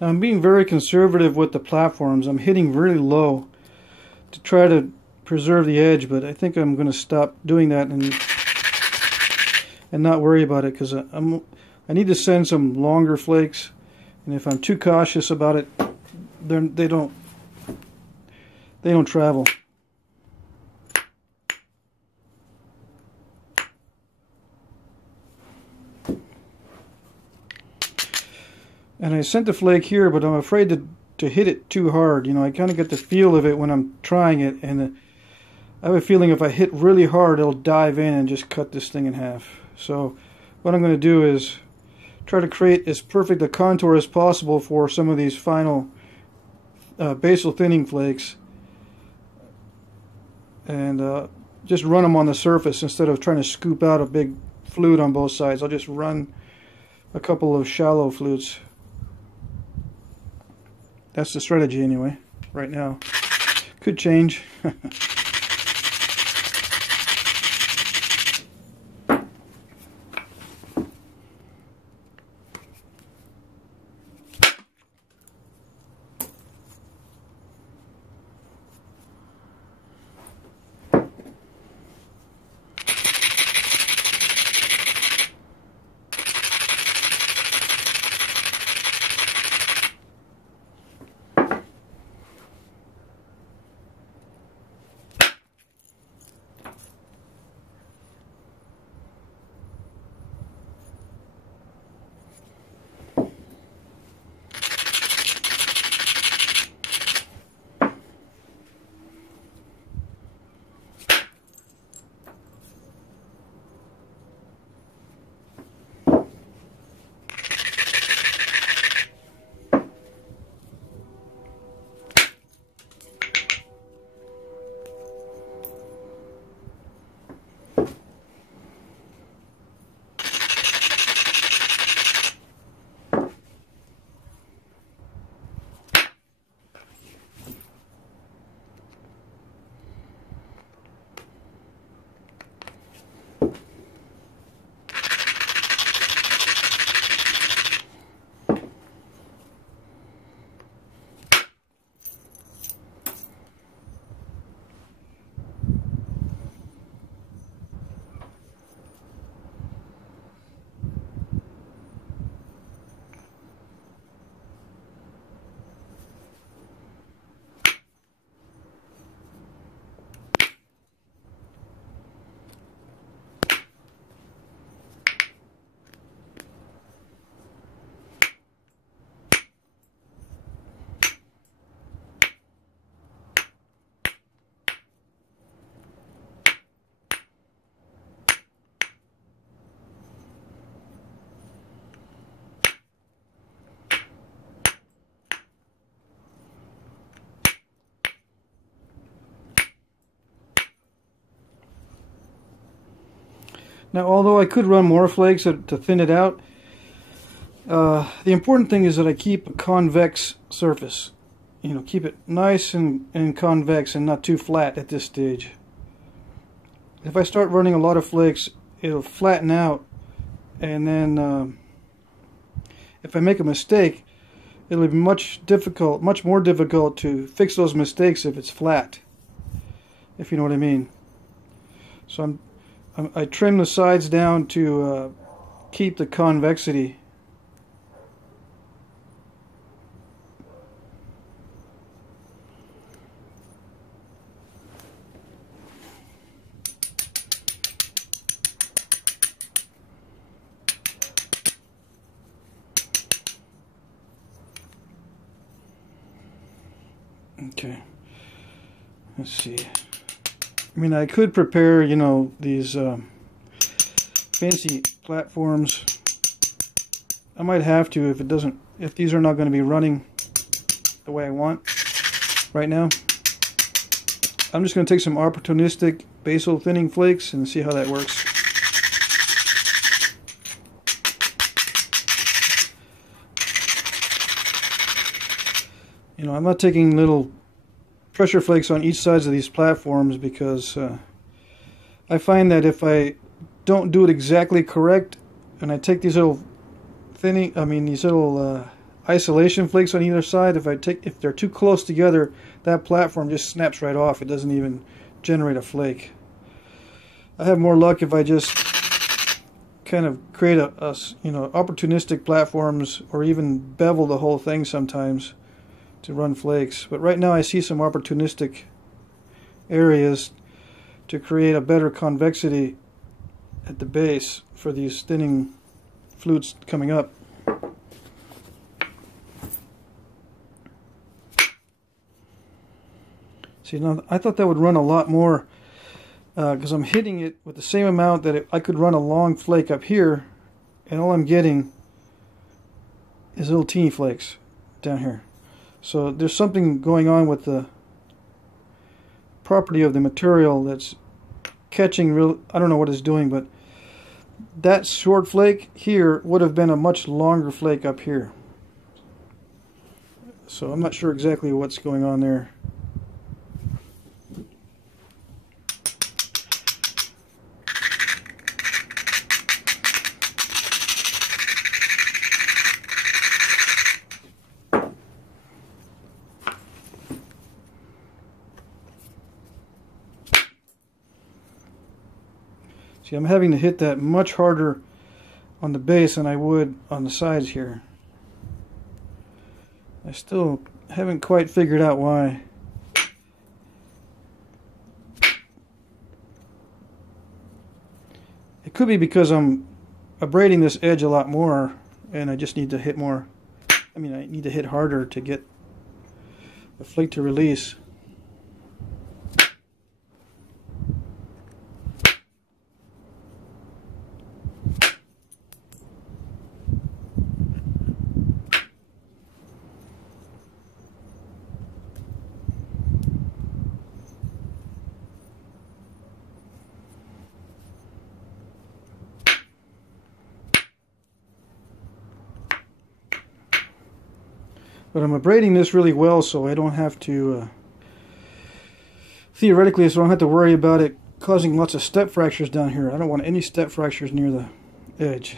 Now I'm being very conservative with the platforms. I'm hitting really low to try to preserve the edge, but I think I'm going to stop doing that and not worry about it, because I need to send some longer flakes, and if I'm too cautious about it, they don't travel. And I sent the flake here, but I'm afraid to hit it too hard. You know, I kind of get the feel of it when I'm trying it, and I have a feeling if I hit really hard, it'll dive in and just cut this thing in half. So what I'm going to do is try to create as perfect a contour as possible for some of these final basal thinning flakes, and just run them on the surface instead of trying to scoop out a big flute on both sides. I'll just run a couple of shallow flutes. That's the strategy anyway, right now. Could change. Now, although I could run more flakes to thin it out, the important thing is that I keep a convex surface. You know, keep it nice and convex and not too flat at this stage. If I start running a lot of flakes, it'll flatten out, and then if I make a mistake, it'll be much more difficult to fix those mistakes if it's flat, if you know what I mean. So I trim the sides down to keep the convexity. Okay, let's see. I mean, I could prepare, you know, these fancy platforms. I might have to if these are not going to be running the way I want right now. I'm just going to take some opportunistic basal thinning flakes and see how that works. You know, I'm not taking little pressure flakes on each sides of these platforms because I find that if I don't do it exactly correct and I take these little isolation flakes on either side, if they're too close together, that platform just snaps right off. It doesn't even generate a flake. I have more luck if I just kind of create a opportunistic platforms, or even bevel the whole thing sometimes to run flakes. But right now I see some opportunistic areas to create a better convexity at the base for these thinning flutes coming up. See, now I thought that would run a lot more, because I'm hitting it with the same amount that I could run a long flake up here, and all I'm getting is little teeny flakes down here. So there's something going on with the property of the material that's catching real. I don't know what it's doing, but that short flake here would have been a much longer flake up here. So I'm not sure exactly what's going on there. See, I'm having to hit that much harder on the base than I would on the sides here. I still haven't quite figured out why. It could be because I'm abrading this edge a lot more, and I just need to hit more. I need to hit harder to get the flake to release. But I'm abrading this really well, so I don't have to, theoretically, so I don't have to worry about it causing lots of step fractures down here. I don't want any step fractures near the edge.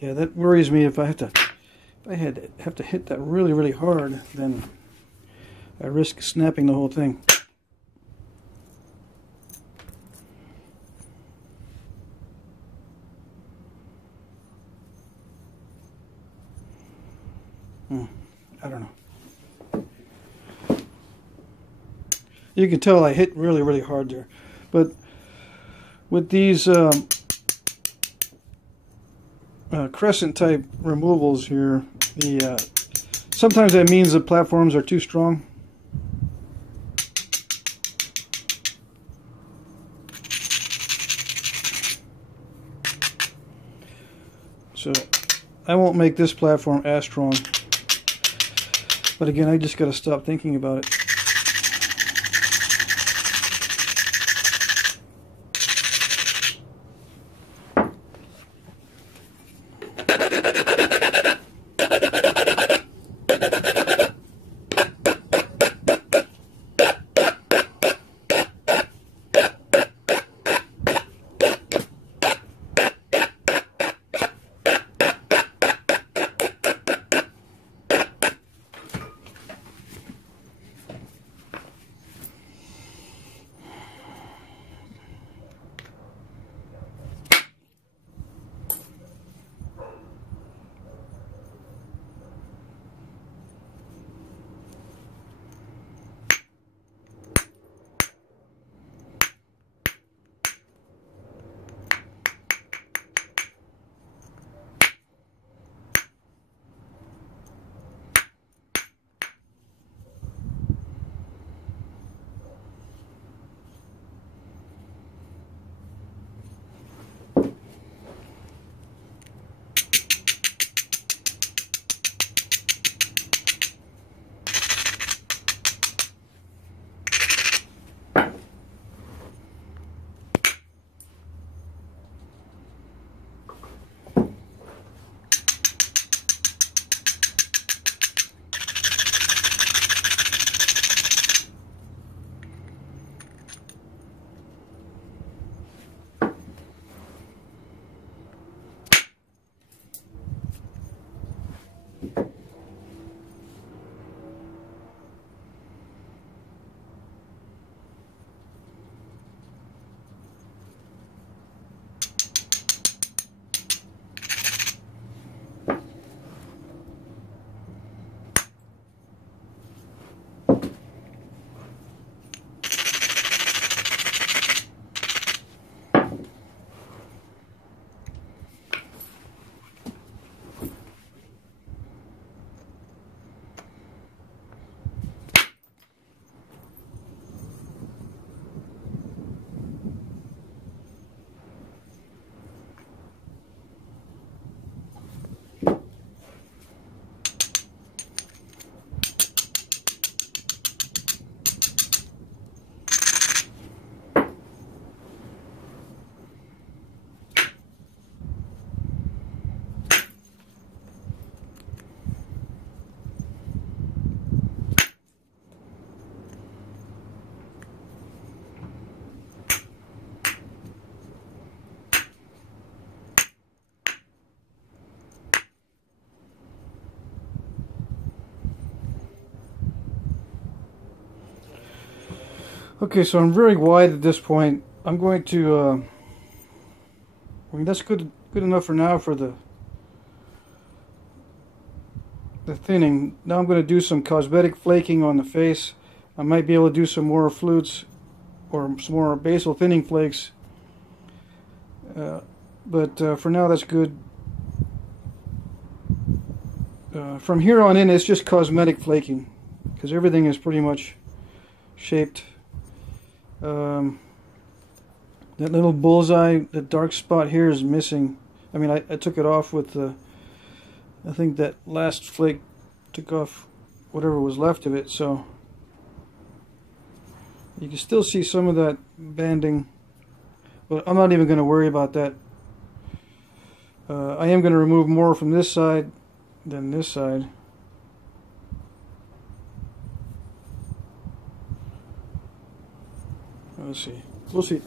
Yeah, that worries me. If I have to hit that really, really hard, then I risk snapping the whole thing. I don't know. You can tell I hit really, really hard there, but with these crescent type removals here, sometimes that means the platforms are too strong. So I won't make this platform as strong, but again, I just got to stop thinking about it. Okay, so I'm very wide at this point. I'm going to, I mean, that's good enough for now for the thinning. Now I'm going to do some cosmetic flaking on the face. I might be able to do some more flutes or some more basal thinning flakes. But for now, that's good. From here on in, it's just cosmetic flaking because everything is pretty much shaped. That little bullseye, the dark spot here is missing. I mean, I took it off with the, I think that last flake took off whatever was left of it, so you can still see some of that banding, but I'm not even going to worry about that. I am going to remove more from this side than this side. Let's see. We'll see.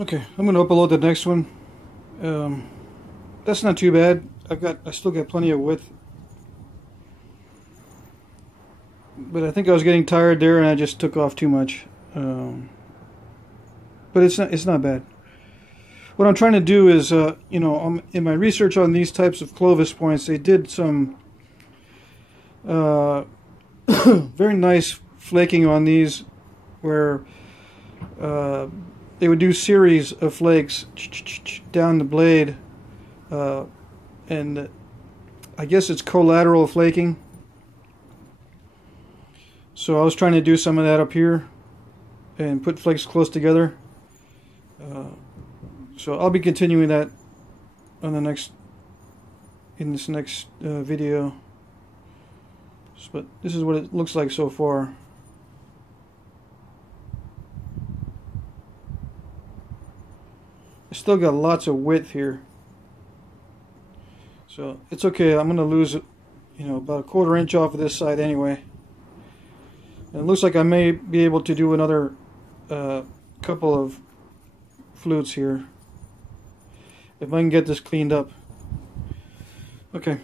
Okay, I'm gonna upload the next one. That's not too bad. I still got plenty of width. But I think I was getting tired there and I just took off too much. But it's not bad. What I'm trying to do is, you know, in my research on these types of Clovis points, they did some very nice flaking on these, where they would do series of flakes down the blade, and I guess it's collateral flaking. So I was trying to do some of that up here and put flakes close together. So I'll be continuing that on in this next video. But this is what it looks like so far. I still got lots of width here, so it's okay. I'm gonna lose, you know, about 1/4 inch off of this side anyway. And it looks like I may be able to do another couple of flutes here if I can get this cleaned up. Okay.